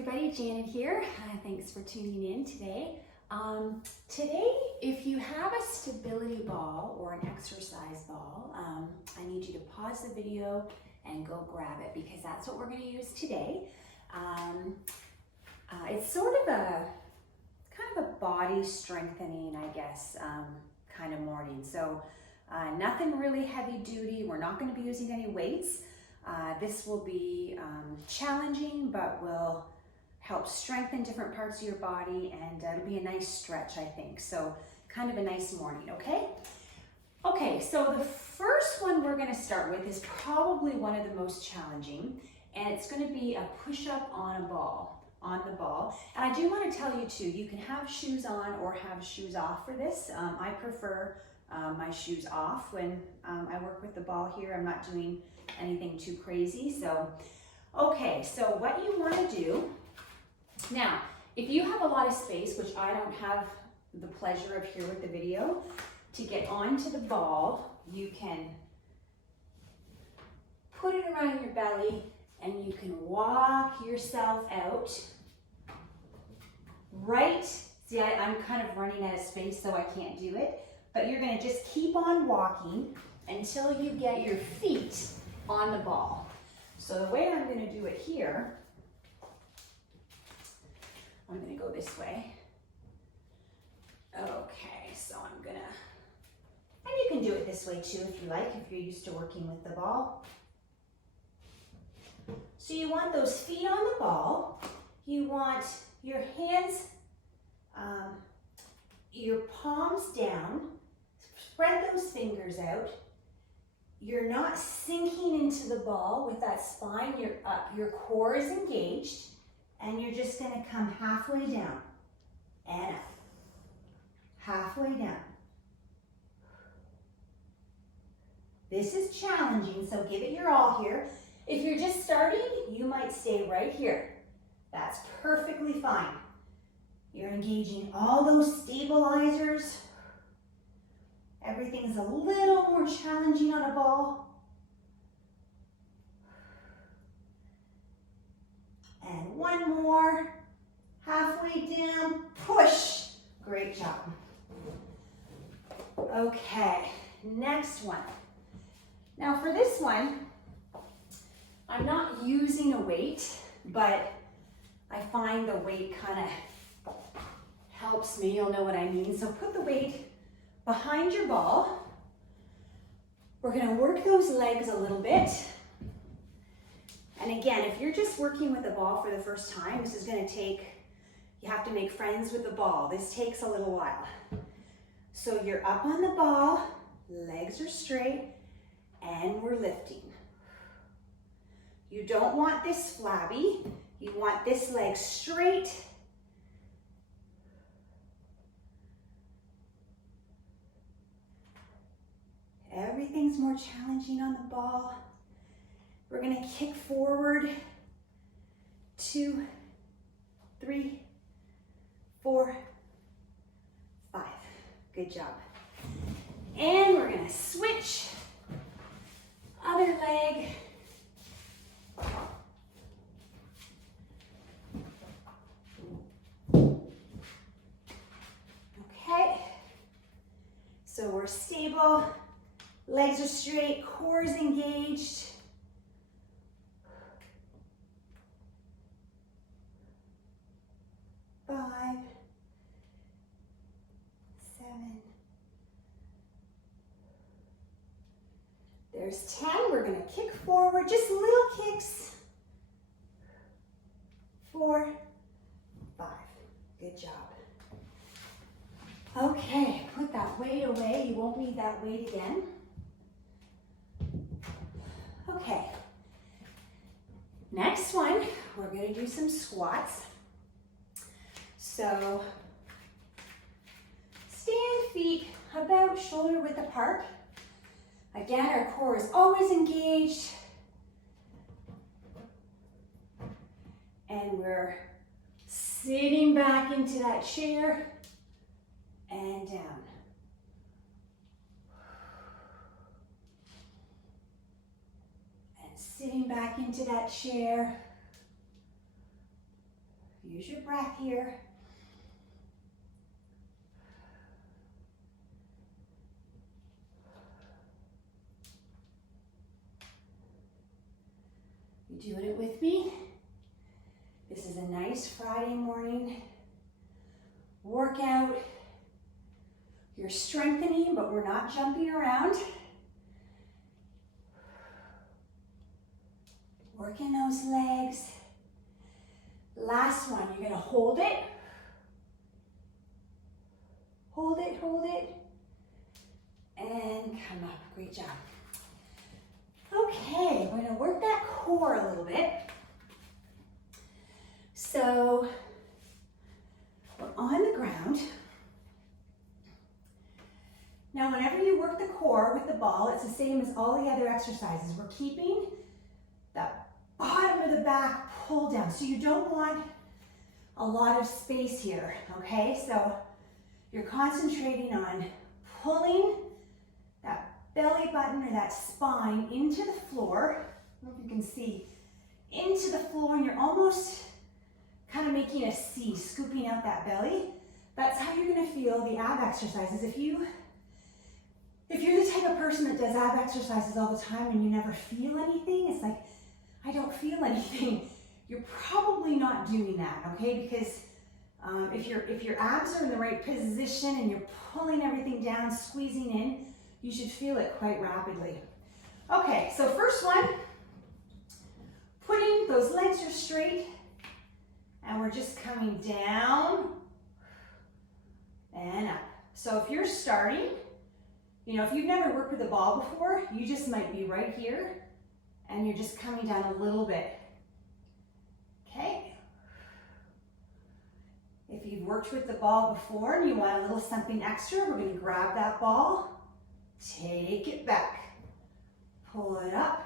everybody, Janet here. Thanks for tuning in today. Today, if you have a stability ball or an exercise ball, I need you to pause the video and go grab it because that's what we're going to use today. It's sort of a kind of a body strengthening, I guess, kind of morning. So nothing really heavy duty. We're not going to be using any weights. This will be challenging, but will help strengthen different parts of your body, and it'll be a nice stretch, I think. So kind of a nice morning, okay? Okay, so the first one we're going to start with is probably one of the most challenging, and it's going to be a push-up on the ball. And I do want to tell you too, you can have shoes on or have shoes off for this. I prefer my shoes off when I work with the ball here. I'm not doing anything too crazy. So, okay, so what you want to do, now, if you have a lot of space, which I don't have the pleasure of here with the video, to get onto the ball, you can put it around your belly and you can walk yourself out. Right, see, I'm kind of running out of space, so I can't do it, but you're going to just keep on walking until you get your feet on the ball. So the way I'm going to do it here, I'm going to go this way. Okay, so I'm going to, and you can do it this way too if you like, if you're used to working with the ball. So you want those feet on the ball. You want your hands, your palms down. Spread those fingers out. You're not sinking into the ball with that spine. You're up. Your core is engaged, and you're just going to come halfway down and up. Halfway down. This is challenging, so give it your all here. If you're just starting, you might stay right here. That's perfectly fine. You're engaging all those stabilizers. Everything's a little more challenging on a ball. And one more. Halfway down, push. Great job. Okay, next one. Now for this one, I'm not using a weight, but I find the weight kind of helps me. You'll know what I mean. So put the weight behind your ball. We're going to work those legs a little bit. And again, if you're just working with the ball for the first time, this is going to take, you have to make friends with the ball. This takes a little while. So you're up on the ball, legs are straight, and we're lifting. You don't want this flabby. You want this leg straight. Everything's more challenging on the ball. We're going to kick forward. 2, 3, 4, 5. Good job. And we're going to switch. Other leg. Okay. So we're stable. Legs are straight, core is engaged. 5, 7. There's 10. We're going to kick forward, just little kicks. 4, 5. Good job. Okay, put that weight away. You won't need that weight again. Okay, next one, we're going to do some squats. So, stand feet about shoulder width apart. Again, our core is always engaged. And we're sitting back into that chair and down. Sitting back into that chair Use your breath here. You doing it with me? This is a nice Friday morning workout. You're strengthening, but we're not jumping around. Working those legs. Last one, you're gonna hold it. Hold it, hold it. And come up, great job. Okay, we're gonna work that core a little bit. So, we're on the ground. Now, whenever you work the core with the ball, it's the same as all the other exercises. We're keeping that bottom of the back pulled down. So you don't want a lot of space here, okay? So you're concentrating on pulling that belly button or that spine into the floor. I don't know if you can see, into the floor, and you're almost kind of making a C, scooping out that belly. That's how you're gonna feel the ab exercises. If you're the type of person that does ab exercises all the time and you never feel anything, it's like, I don't feel anything. You're probably not doing that, okay? Because if your abs are in the right position and you're pulling everything down, squeezing in, you should feel it quite rapidly. Okay, so first one, putting those legs are straight, and we're just coming down and up. So if you're starting, you know, if you've never worked with a ball before, you just might be right here, and you're just coming down a little bit, okay? If you've worked with the ball before and you want a little something extra, we're gonna grab that ball, take it back, pull it up.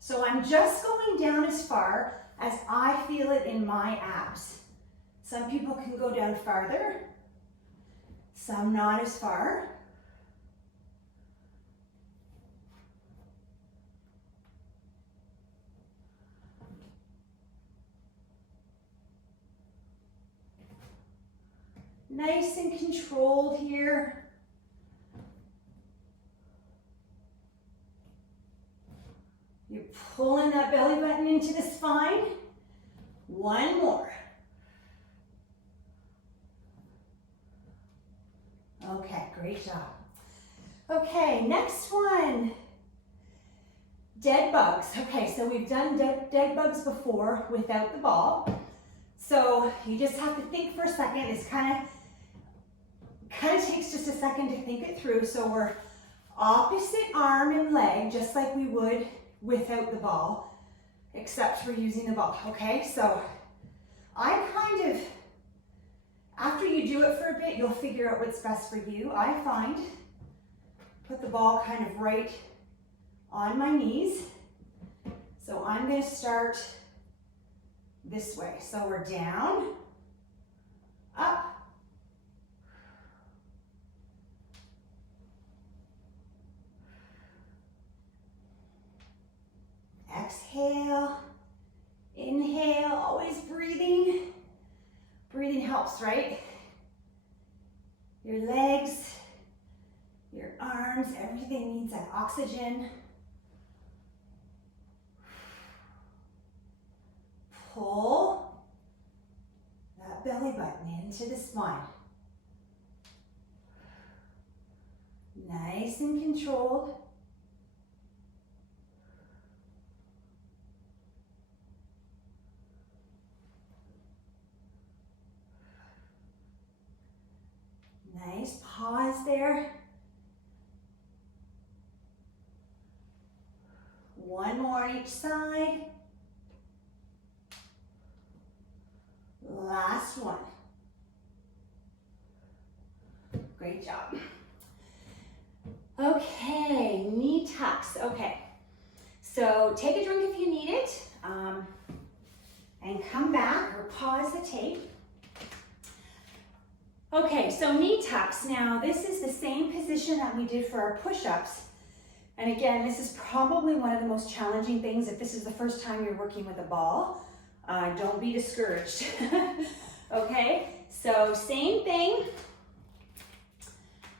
So I'm just going down as far as I feel it in my abs. Some people can go down farther, some not as far. Nice and controlled here. You're pulling that belly button into the spine. One more. Okay, great job. Okay, next one. Dead bugs. Okay, so we've done dead bugs before without the ball. So you just have to think for a second. It's kind of takes just a second to think it through. So we're opposite arm and leg, just like we would without the ball, except for using the ball, okay? So I kind of, after you do it for a bit, you'll figure out what's best for you. I find, put the ball kind of right on my knees. So I'm gonna start this way. So we're down, up, exhale, inhale, always breathing. Breathing helps, right? Your legs, your arms, everything needs that oxygen. Pull that belly button into the spine. Nice and controlled. Nice pause there. One more on each side. Last one. Great job. Okay, knee tucks. Okay, so take a drink if you need it, and come back or pause the tape. Okay, so knee tucks. Now this is the same position that we did for our push-ups. And again, this is probably one of the most challenging things if this is the first time you're working with a ball. Don't be discouraged. Okay, so same thing.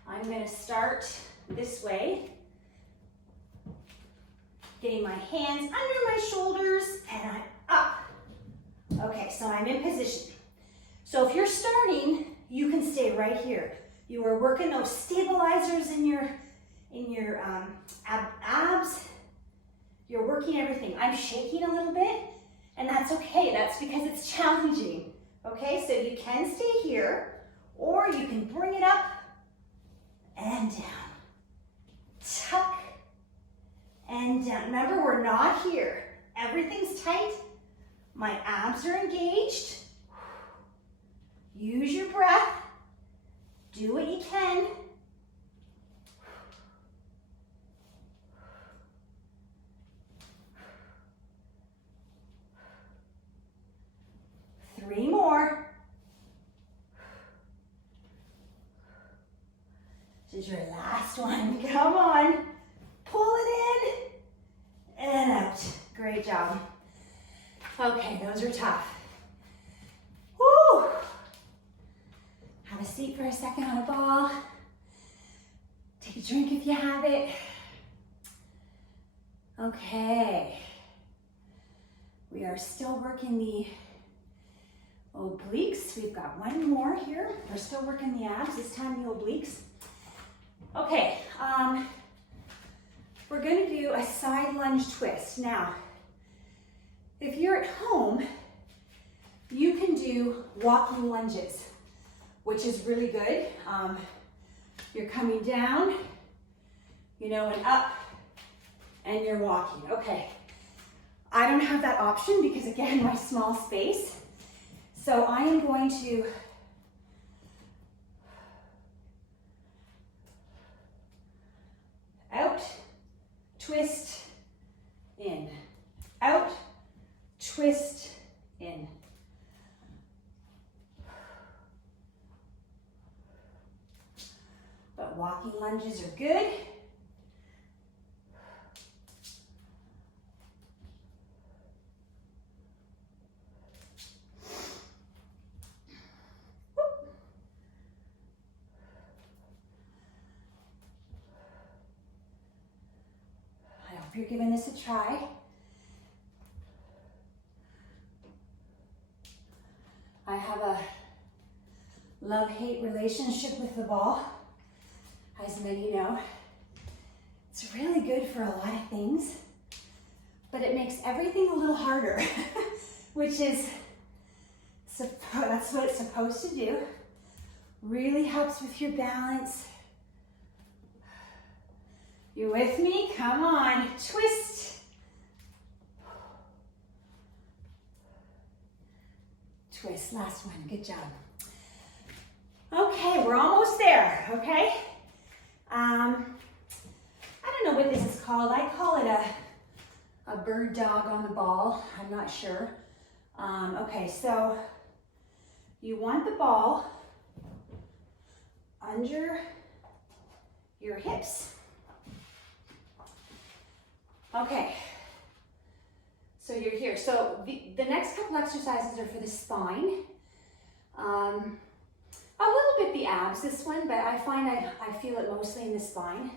I'm gonna start this way, getting my hands under my shoulders and I'm up. Okay, so I'm in position. So if you're starting, you can stay right here. You are working those stabilizers in your abs. You're working everything. I'm shaking a little bit, and that's okay. That's because it's challenging. Okay, so you can stay here, or you can bring it up and down. Tuck and down. Remember, we're not here. Everything's tight. My abs are engaged. Use your breath. Do what you can. Three more. This is your last one. Come on. Pull it in and out. Great job. Okay, those are tough. Woo! Have a seat for a second on a ball. Take a drink if you have it. Okay. We are still working the obliques. We've got one more here. We're still working the abs, this time the obliques. Okay, we're gonna do a side lunge twist. Now, if you're at home, you can do walking lunges, which is really good. You're coming down, you know, and up, and you're walking. Okay, I don't have that option because, again, my small space. So I am going to out, twist, in, out, twist, in. But walking lunges are good. I hope you're giving this a try. I have a love-hate relationship with the ball, as many know. It's really good for a lot of things, but it makes everything a little harder, which is, that's what it's supposed to do. Really helps with your balance. You with me? Come on, twist. Twist, last one, good job. Okay, we're almost there, okay? I don't know what this is called. I call it a bird dog on the ball. I'm not sure. Okay, so you want the ball under your hips. Okay, so you're here. So the next couple exercises are for the spine. A little bit the abs, this one, but I find I feel it mostly in the spine.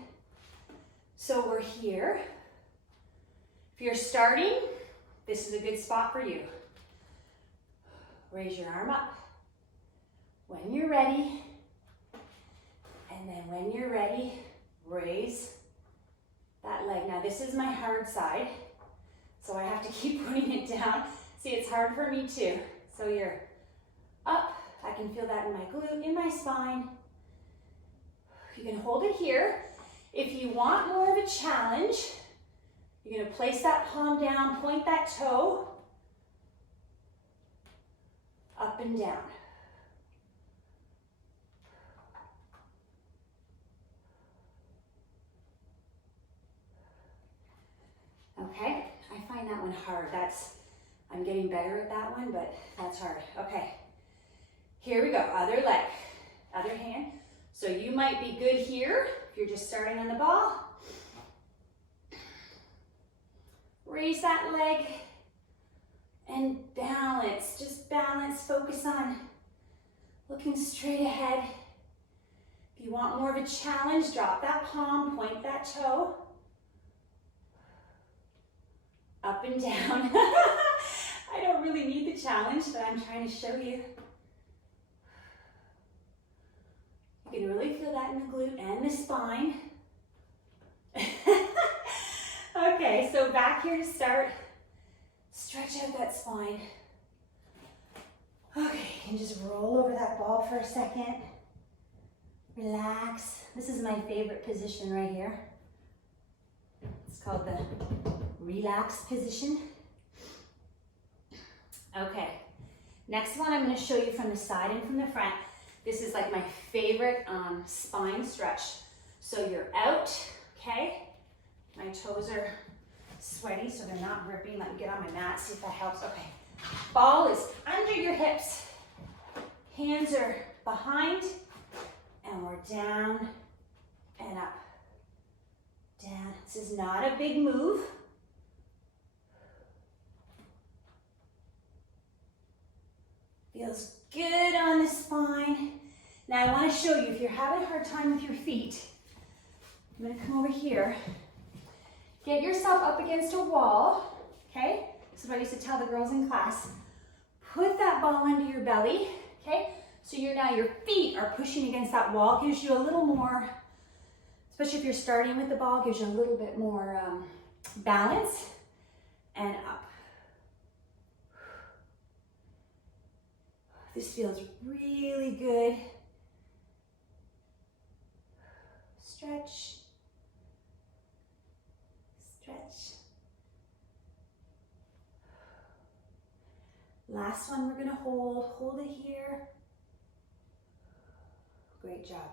So we're here. If you're starting, this is a good spot for you. Raise your arm up when you're ready. And then when you're ready, raise that leg. Now this is my hard side, so I have to keep putting it down. See, it's hard for me too. So you're up. I can feel that in my glute, in my spine. You can hold it here. If you want more of a challenge, you're gonna place that palm down, point that toe, up and down. Okay, I find that one hard. I'm getting better at that one, but that's hard. Okay, here we go, other leg, other hand. So you might be good here if you're just starting on the ball. Raise that leg and balance. Just balance, focus on looking straight ahead. If you want more of a challenge, drop that palm, point that toe. Up and down. I don't really need the challenge, but I'm trying to show you. You can really feel that in the glute and the spine. Okay, so back here to start. Stretch out that spine. Okay, you can just roll over that ball for a second. Relax. This is my favorite position right here. It's called the relax position. Okay, next one I'm going to show you from the side and from the front. This is like my favorite spine stretch. So you're out, okay? My toes are sweaty, so they're not gripping. Let me get on my mat, see if that helps. Okay, ball is under your hips. Hands are behind, and we're down and up. Down. This is not a big move. Feels good on the spine. Now I want to show you, if you're having a hard time with your feet, I'm going to come over here. Get yourself up against a wall, okay? This is what I used to tell the girls in class. Put that ball under your belly, okay? So now your feet are pushing against that wall. Gives you a little more, especially if you're starting with the ball, gives you a little bit more balance, and up. This feels really good. Stretch. Stretch. Last one we're going to hold it here. Great job.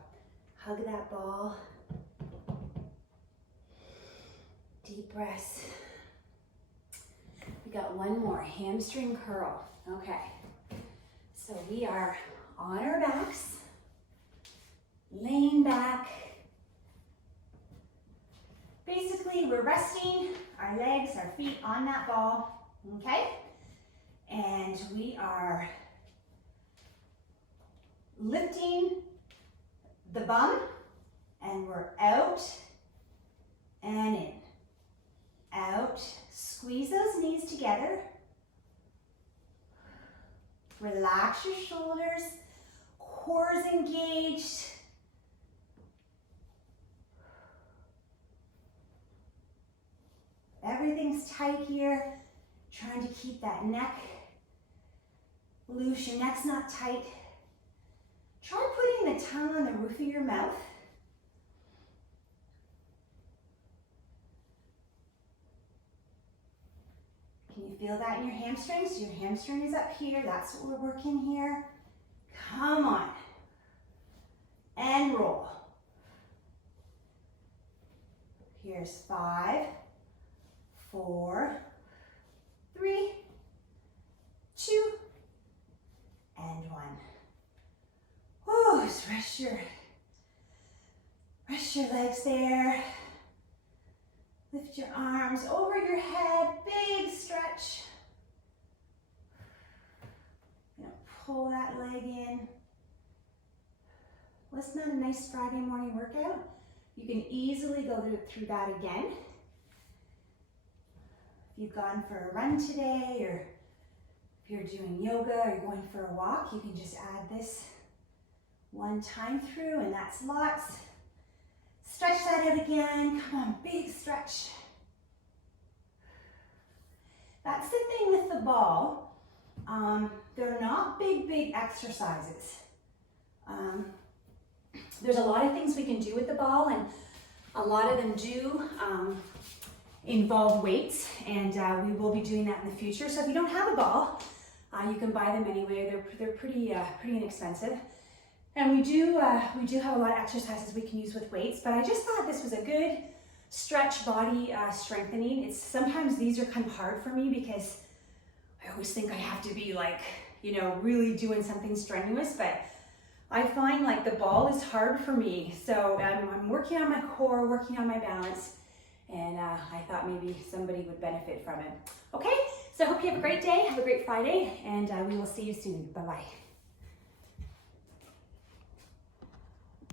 Hug that ball. Deep breaths. We got one more, hamstring curl. Okay, so we are on our backs, laying back. Basically, we're resting our legs, our feet on that ball, okay? And we are lifting the bum, and we're out and in. Out, squeeze those knees together. Relax your shoulders, core's engaged. Everything's tight here. Trying to keep that neck loose. Your neck's not tight. Try putting the tongue on the roof of your mouth. Can you feel that in your hamstrings? Your hamstring is up here. That's what we're working here. Come on. And roll. Here's 5, 4, 3, 2, and 1. Whew, just rest your legs there. Lift your arms over your head, big stretch. Gonna pull that leg in. Wasn't that a nice Friday morning workout? You can easily go through that again. If you've gone for a run today, or if you're doing yoga or you're going for a walk, you can just add this one time through, and that's lots. Stretch that out again. Come on, big stretch. That's the thing with the ball. They're not big exercises. There's a lot of things we can do with the ball, and a lot of them do involve weights, and we will be doing that in the future. So if you don't have a ball, you can buy them anyway. They're pretty inexpensive. And we do have a lot of exercises we can use with weights, but I just thought this was a good stretch body strengthening. Sometimes these are kind of hard for me because I always think I have to be like, really doing something strenuous, but I find like the ball is hard for me. So I'm working on my core, working on my balance, and I thought maybe somebody would benefit from it. Okay, So I hope you have a great day, have a great Friday, and we will see you soon. Bye-bye.